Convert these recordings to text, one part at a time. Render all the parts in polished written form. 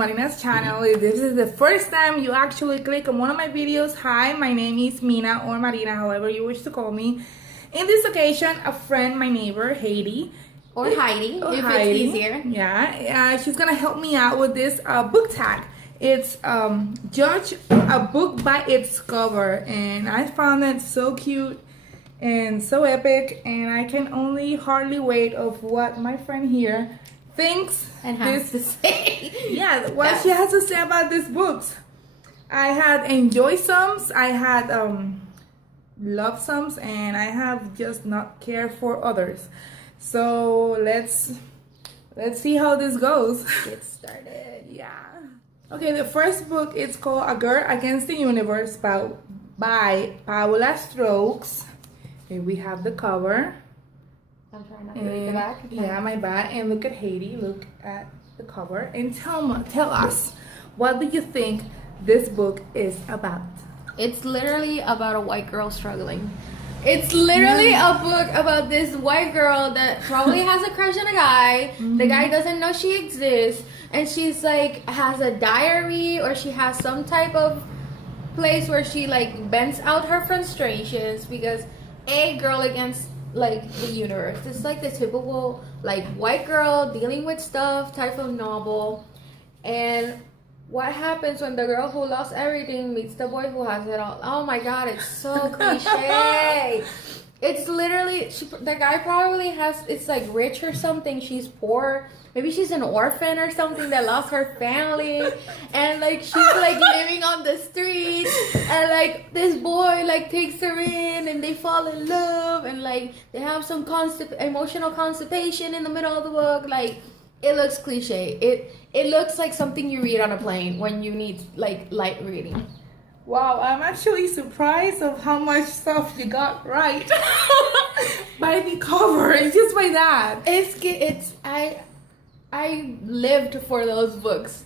Marina's channel. If this is the first time you actually click on one of my videos, hi, my name is Mina or Marina, however you wish to call me. In this occasion, a friend, my neighbor, Haiti. Or Heidi, if it's easier. Yeah, she's gonna help me out with this book tag. It's judge a book by its cover, and I found it so cute and so epic, and I can only hardly wait of what my friend here thinks and has to say. Yeah, what she has to say about these books. I had enjoyed some, I had loved some, and I have just not cared for others. So let's see how this goes. Get started. Yeah. Okay, the first book is called A Girl Against the Universe by Paula Strokes. Here we have the cover. I'm trying not to read the back. Yeah, my back. And look at Haiti. Look at the cover. And tell us, what do you think this book is about? It's literally about a white girl struggling. It's literally a book about this white girl that probably has a crush on a guy. Mm-hmm. The guy doesn't know she exists. And she's like, has a diary, or she has some type of place where she like vents out her frustrations because a girl against like the universe. It's like the typical like white girl dealing with stuff type of novel. And what happens when the girl who lost everything meets the boy who has it all? Oh my god, it's so cliche. It's literally the guy probably has, it's like rich or something, she's poor. Maybe she's an orphan or something that lost her family, and like she's like living on the streets, and like this boy like takes her in, and they fall in love, and like they have some emotional constipation in the middle of the book. Like it looks cliche. It looks like something you read on a plane when you need like light reading. Wow, I'm actually surprised of how much stuff you got right by the cover. It's just by that. I lived for those books.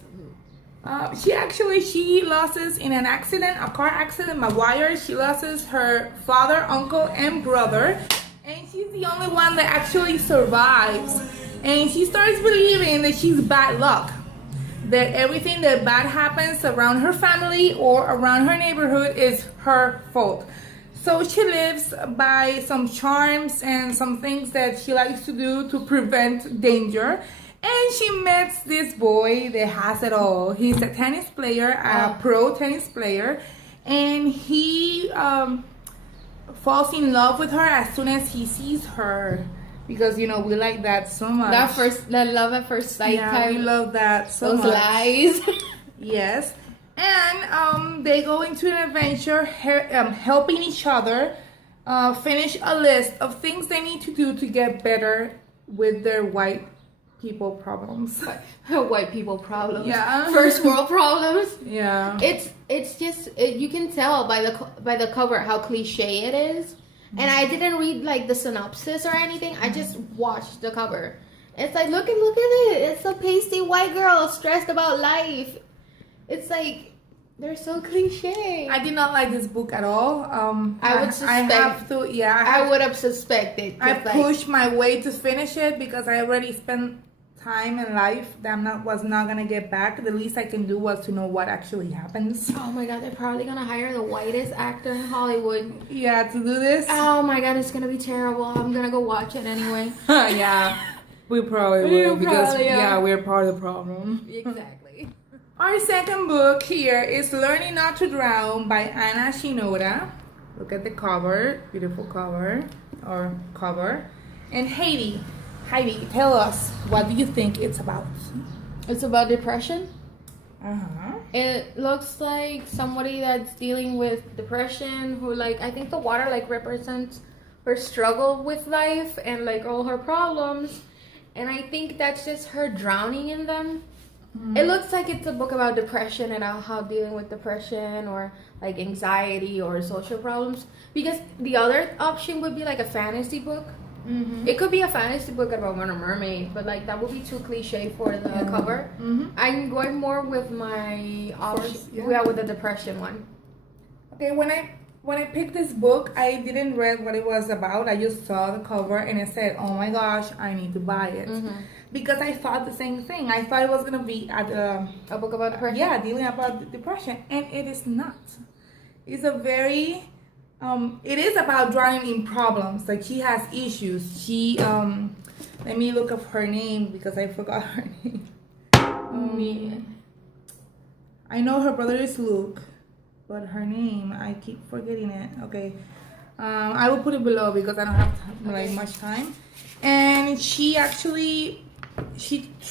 She loses in an accident, a car accident, Maguire. She loses her father, uncle, and brother, and she's the only one that actually survives. And she starts believing that she's bad luck, that everything that bad happens around her family or around her neighborhood is her fault. So she lives by some charms and some things that she likes to do to prevent danger. And she meets this boy that has it all. He's a tennis player, a pro tennis player, and he falls in love with her as soon as he sees her. Because, you know, we like that so much. That love at first sight time. We love that so much. Those lies. Yes. And they go into an adventure helping each other finish a list of things they need to do to get better with their white people problems. White people problems. Yeah. First world problems. Yeah. It's just you can tell by the cover how cliche it is. And I didn't read like the synopsis or anything. I just watched the cover. It's like look at it. It's a pasty white girl stressed about life. It's like they're so cliche. I did not like this book at all. I would suspect. I would have suspected. I pushed my way to finish it because I already spent time in life that was not gonna get back. The least I can do was to know what actually happens. Oh my god, they're probably gonna hire the whitest actor in Hollywood. Yeah, to do this. Oh my god, it's gonna be terrible. I'm gonna go watch it anyway. Yeah, we probably will because we're part of the problem. Exactly. Our second book here is Learning Not to Drown by Anna Shinoda. Look at the cover, beautiful cover. And Heidi, tell us, what do you think it's about? It's about depression. Uh-huh. It looks like somebody that's dealing with depression who like, I think the water like represents her struggle with life and like all her problems. And I think that's just her drowning in them. Mm-hmm. It looks like it's a book about depression and how dealing with depression or like anxiety or social problems. Because the other option would be like a fantasy book. Mm-hmm. It could be a fantasy book about a mermaid, but like that would be too cliche for the cover. Mm-hmm. I'm going more with my option, with the depression one. Okay, when I picked this book, I didn't read what it was about. I just saw the cover and I said, "Oh my gosh, I need to buy it." Mm-hmm. because I thought the same thing. I thought it was gonna be a book about depression. Yeah, dealing about depression, and it is not. It's a very it is about drowning in problems. Like, she has issues. She let me look up her name because I forgot her name. I know her brother is Luke, but her name, I keep forgetting it. Okay. I will put it below because I don't have much time. And she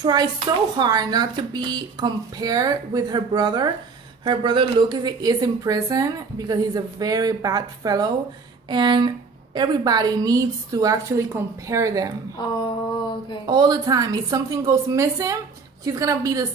tries so hard not to be compared with her brother. Her brother Luke is in prison because he's a very bad fellow, and everybody needs to actually compare them. Oh, okay. All the time. If something goes missing, she's gonna be the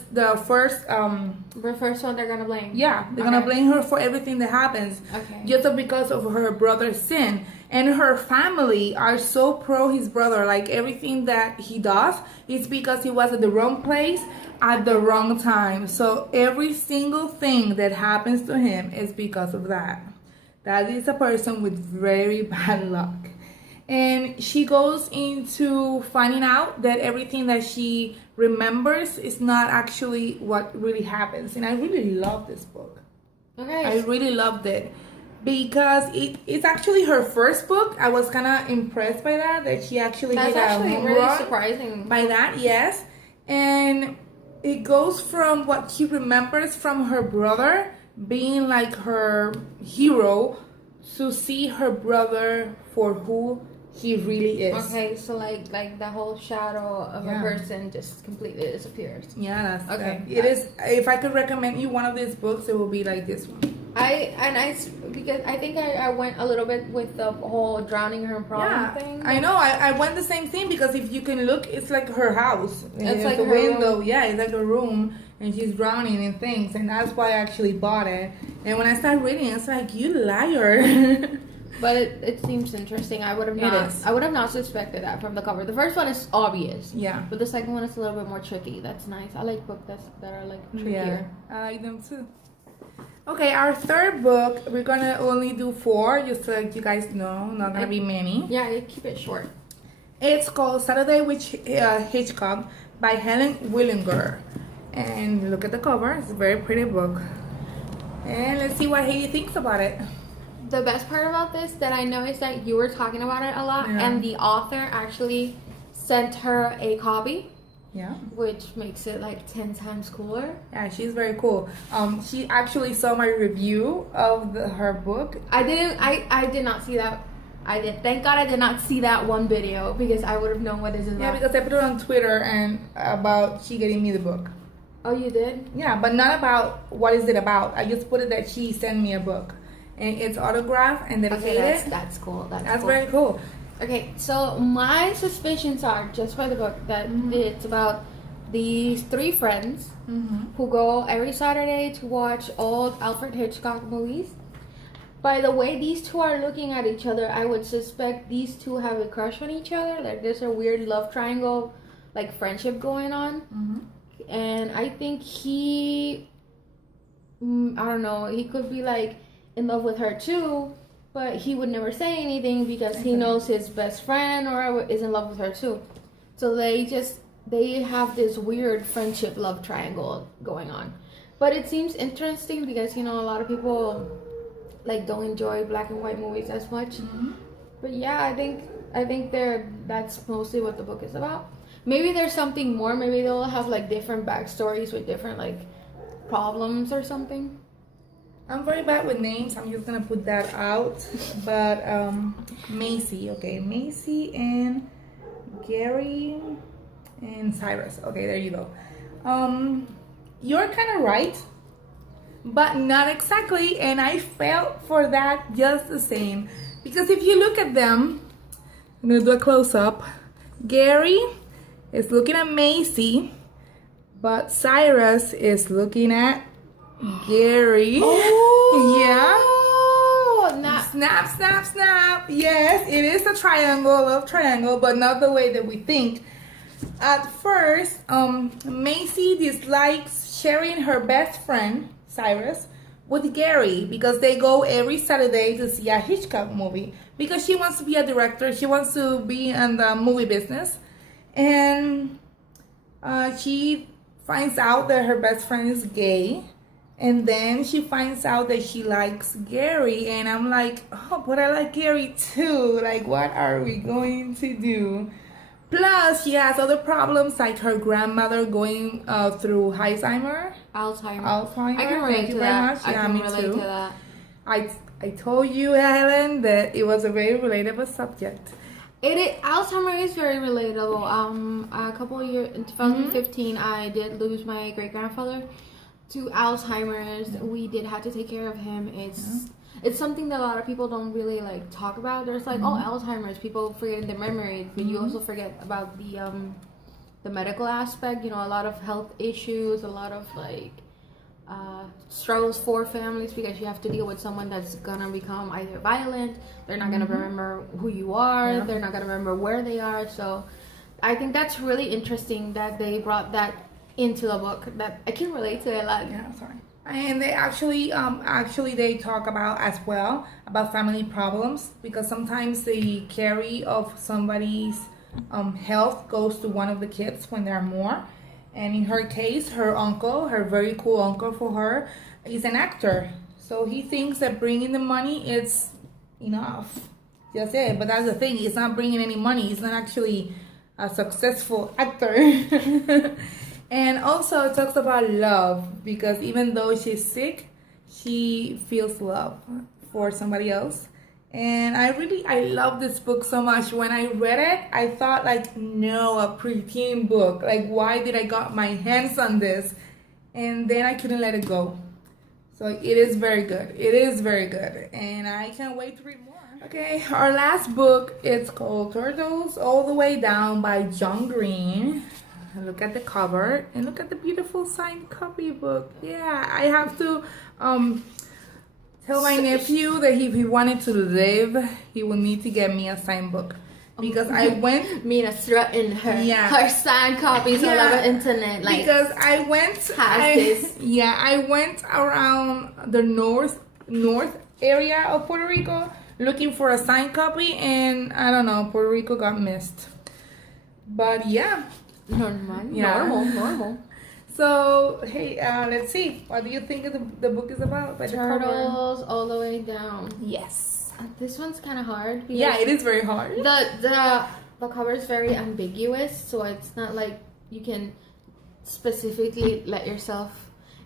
first. The first one they're gonna blame. Yeah, they're gonna blame her for everything that happens. Okay. Just because of her brother's sin, and her family are so pro his brother. Like, everything that he does is because he was at the wrong place at the wrong time. So every single thing that happens to him is because of that. That is a person with very bad luck. And she goes into finding out that everything that she remembers is not actually what really happens. And I really love this book. Okay. I really loved it because it's actually her first book. I was kind of impressed by that she actually That's did actually a really run surprising. by that, yes. And it goes from what she remembers from her brother being like her hero to see her brother for who he really is. Okay, so like the whole shadow of a person just completely disappears. Yeah, that's okay. It is. If I could recommend you one of these books, it will be like this one. Because I think I went a little bit with the whole drowning her problem thing. I know. I went the same thing because if you can look, it's like her house. It's like the her window. room. Yeah, it's like a room, and she's drowning in things, and that's why I actually bought it. And when I started reading, it's like, you liar. But it seems interesting. I would have not suspected that from the cover. The first one is obvious. Yeah. But the second one is a little bit more tricky. That's nice. I like books that are like trickier. Yeah, I like them too. Okay, our third book, we're gonna only do 4, just so you guys know, not gonna be many. Yeah, you keep it short. It's called Saturday with Hitchcock by Helen Willinger. And look at the cover, it's a very pretty book. And let's see what he thinks about it. The best part about this that I know is that you were talking about it a lot, and the author actually sent her a copy. Yeah. Which makes it like 10 times cooler. Yeah, she's very cool. She actually saw my review of her book. I did not see that. Thank God I did not see that one video because I would have known what this is about. Yeah, because I put it on Twitter and about she getting me the book. Oh, you did? Yeah, but not about what is it about. I just put it that she sent me a book. And it's autographed and dedicated. Okay, that's cool. That's cool. Very cool. Okay, so my suspicions are, just by the book, that it's about these 3 friends who go every Saturday to watch old Alfred Hitchcock movies. By the way these 2 are looking at each other, I would suspect these 2 have a crush on each other. Like, there's a weird love triangle, like friendship going on. And I think he, I don't know, he could be like in love with her too, but he would never say anything because he knows his best friend or is in love with her too. So they have this weird friendship love triangle going on. But it seems interesting because, you know, a lot of people like don't enjoy black and white movies as much. But yeah, I think that's mostly what the book is about. Maybe there's something more. Maybe they'll have like different backstories with different like problems or something. I'm very bad with names. I'm just gonna put that out. But Macy, okay, Macy and Gary and Cyrus. Okay, there you go. You're kind of right, but not exactly. And I felt for that just the same because if you look at them, I'm gonna do a close up. Gary is looking at Macy, but Cyrus is looking at Gary. Oh, yeah. Snap, snap, snap. Yes, it is a triangle, love triangle, but not the way that we think. At first, Macy dislikes sharing her best friend, Cyrus, with Gary because they go every Saturday to see a Hitchcock movie because she wants to be a director. She wants to be in the movie business. And She finds out that her best friend is gay. And then she finds out that she likes Gary. And I'm like, oh, but I like Gary too. Like, what are we going to do? Plus, she has other problems like her grandmother going through Alzheimer. I can relate to that. I can relate to that. I told you, Helen, that it was a very relatable subject. Alzheimer is very relatable. A couple of years in 2015, I did lose my great grandfather to Alzheimer's. We did have to take care of him. It's something that a lot of people don't really like talk about. There's like, oh, Alzheimer's, people forget their memory, but you also forget about the medical aspect. You know, a lot of health issues, a lot of like struggles for families because you have to deal with someone that's gonna become either violent, they're not gonna remember who you are, they're not gonna remember where they are. So I think that's really interesting that they brought that into the book. That I can relate to it a lot. Yeah, sorry. And they actually they talk about as well about family problems, because sometimes the carry of somebody's health goes to one of the kids when there are more. And in her case, her uncle, her very cool uncle for her, is an actor. So he thinks that bringing the money is enough. That's it. But that's the thing. He's not bringing any money. He's not actually a successful actor. And also it talks about love, because even though she's sick, she feels love for somebody else. And I love this book so much. When I read it, I thought like, no, a preteen book. Like, why did I got my hands on this? And then I couldn't let it go. So it is very good. It is very good. And I can't wait to read more. Okay, our last book, it's called Turtles All the Way Down by John Green. Look at the cover and look at the beautiful signed copybook. Yeah, I have to tell my nephew that if he wanted to live, he would need to get me a signed book. Because I went... Mina threatened her. Yeah. Her signed copies all over the internet. Like, because I went... I went around the north area of Puerto Rico looking for a signed copy, and I don't know, Puerto Rico got missed. But yeah. Normal. So, hey, let's see. What do you think the book is about? Turtles All the Way Down. Yes. This one's kind of hard. Yeah, it is very hard. The cover is very ambiguous, so it's not like you can specifically let yourself...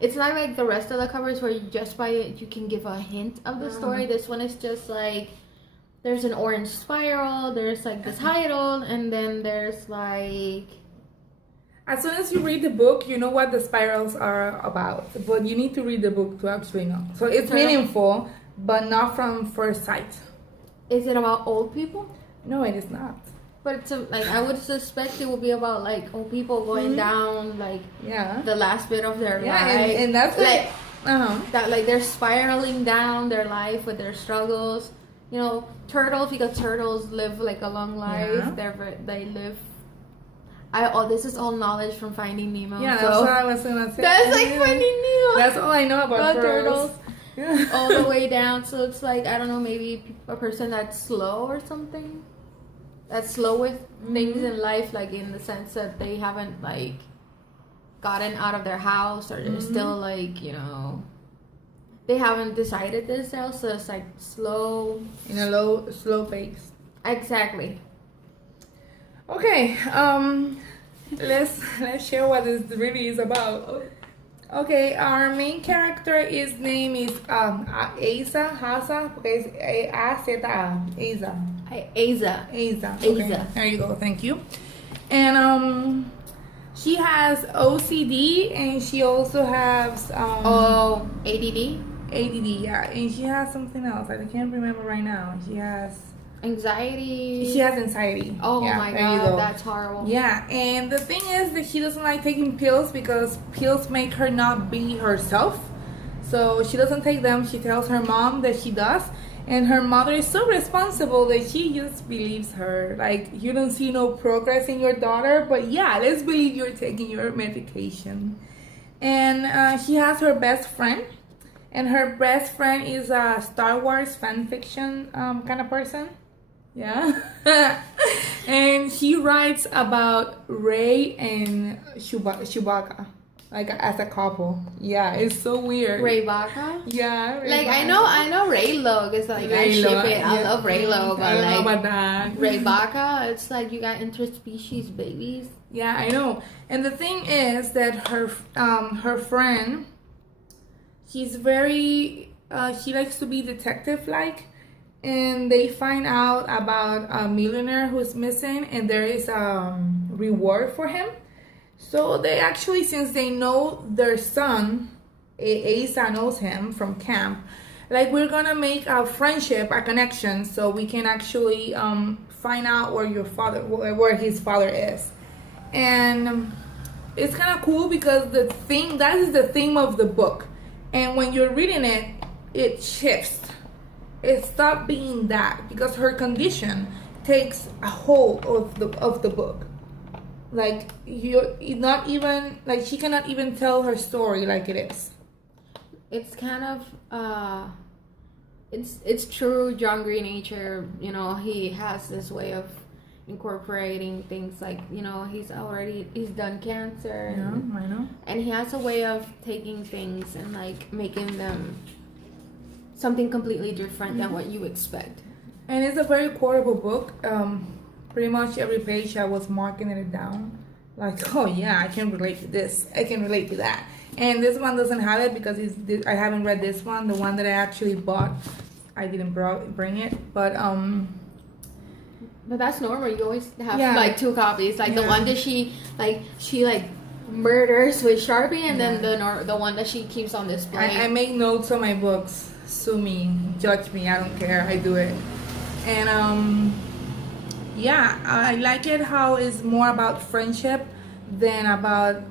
It's not like the rest of the covers where you just by it, you can give a hint of the story. This one is just like, there's an orange spiral, there's like the title, and then there's like... As soon as you read the book, you know what the spirals are about. But you need to read the book to actually know. So it's meaningful, but not from first sight. Is it about old people? No, it is not. But it's like, I would suspect it would be about like old people going down like the last bit of their life. And that's like that, like they're spiraling down their life with their struggles. You know, turtles, because turtles live like a long life. They live. This is all knowledge from Finding Nemo. Yeah, that's what I was gonna say. That's like Finding Nemo. That's all I know about turtles. All the way down. So it's like, I don't know, maybe a person that's slow or something. That's slow with things in life, like in the sense that they haven't like gotten out of their house, or they're still like, you know, they haven't decided themselves. So it's like slow, in a slow pace. Exactly. Okay, let's share what this really is about. Okay, our main character, his name is Asa, because Asa. Okay, there you go, thank you. And she has OCD, and she also has ADD, yeah, and she has something else I can't remember right now. She has anxiety. She has anxiety. Oh my god, that's horrible. Yeah, and the thing is that she doesn't like taking pills because pills make her not be herself. So she doesn't take them. She tells her mom that she does, and her mother is so responsible that she just believes her. Like, you don't see no progress in your daughter, but yeah, let's believe you're taking your medication. And she has her best friend, and her best friend is a Star Wars fan fiction kind of person. Yeah. And he writes about Ray and Chewbacca, like as a couple. Yeah, it's so weird. Ray Baca. Yeah. Ray Like Baca. I know Raylo is like I ship it. I love Raylo, but I don't know like about that. Ray Baca, it's like you got interspecies babies. Yeah, I know. And the thing is that her friend, she's very she likes to be detective like, and they find out about a millionaire who's missing, and there is reward for him. So they actually, since they know their son, Asa knows him from camp, like we're gonna make a friendship, a connection, so we can actually find out where his father is. And it's kind of cool because that is the theme of the book, and when you're reading it, it shifts. It stopped being that because her condition takes a hold of the book. Like you're not even like she cannot even tell her story like it is. It's kind of it's true John Green nature. You know, he has this way of incorporating things like, you know, he's done cancer. Yeah, I know. And he has a way of taking things and like making them something completely different than what you expect. And it's a very quotable book. Pretty much every page I was marking it down. Like, oh yeah, I can relate to this. I can relate to that. And this one doesn't have it because I haven't read this one. The one that I actually bought, I didn't bring it. But that's normal. You always have like two copies. Like the one that she murders with Sharpie, and then the one that she keeps on display. I make notes on my books. Sue me, judge me, I don't care. I do it. And I like it how it's more about friendship than about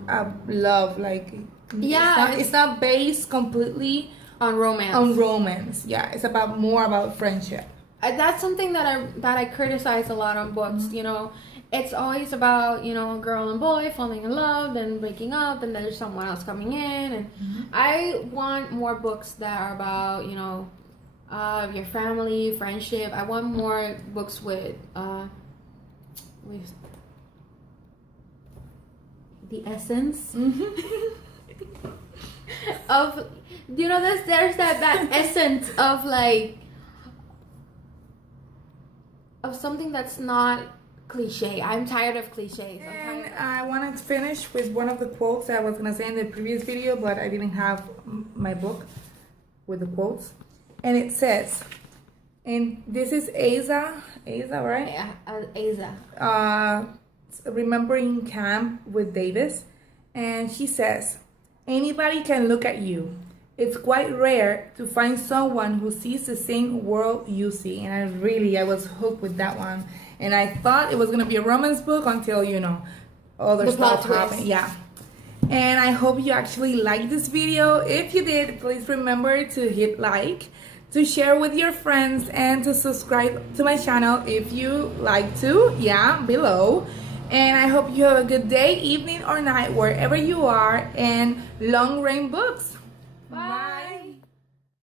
love. Like it's not based completely on romance. Yeah, it's more about friendship. That's something that I criticize a lot on books. Mm-hmm. You know, it's always about, you know, a girl and boy falling in love, then breaking up, and there's someone else coming in. And I want more books that are about, you know, your family, friendship. I want more books with the essence of, you know, there's that essence of like of something that's not cliche. I'm tired of cliches. And I wanted to finish with one of the quotes I was gonna say in the previous video, but I didn't have my book with the quotes. And it says, and this is Asa, right? Yeah, Asa. Remembering camp with Davis, and she says, anybody can look at you. It's quite rare to find someone who sees the same world you see. And I was hooked with that one. And I thought it was gonna be a romance book until, you know, other stuff happened. Yeah. And I hope you actually liked this video. If you did, please remember to hit like, to share with your friends, and to subscribe to my channel if you like to, below. And I hope you have a good day, evening, or night, wherever you are, and long rain books. Bye.